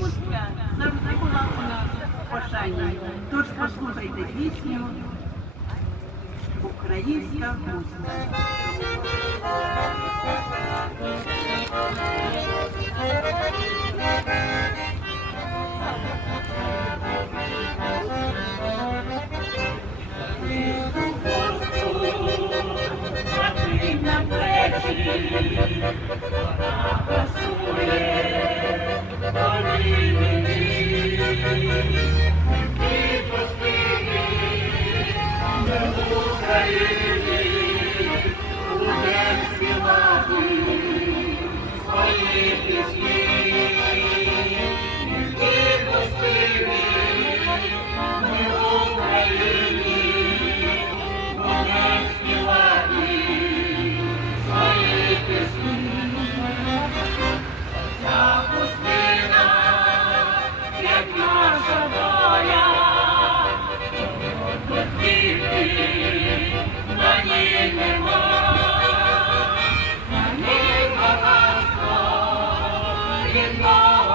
Кузька завжди була у нас пошані. Тож послухайте пісню Українська Кузька. in.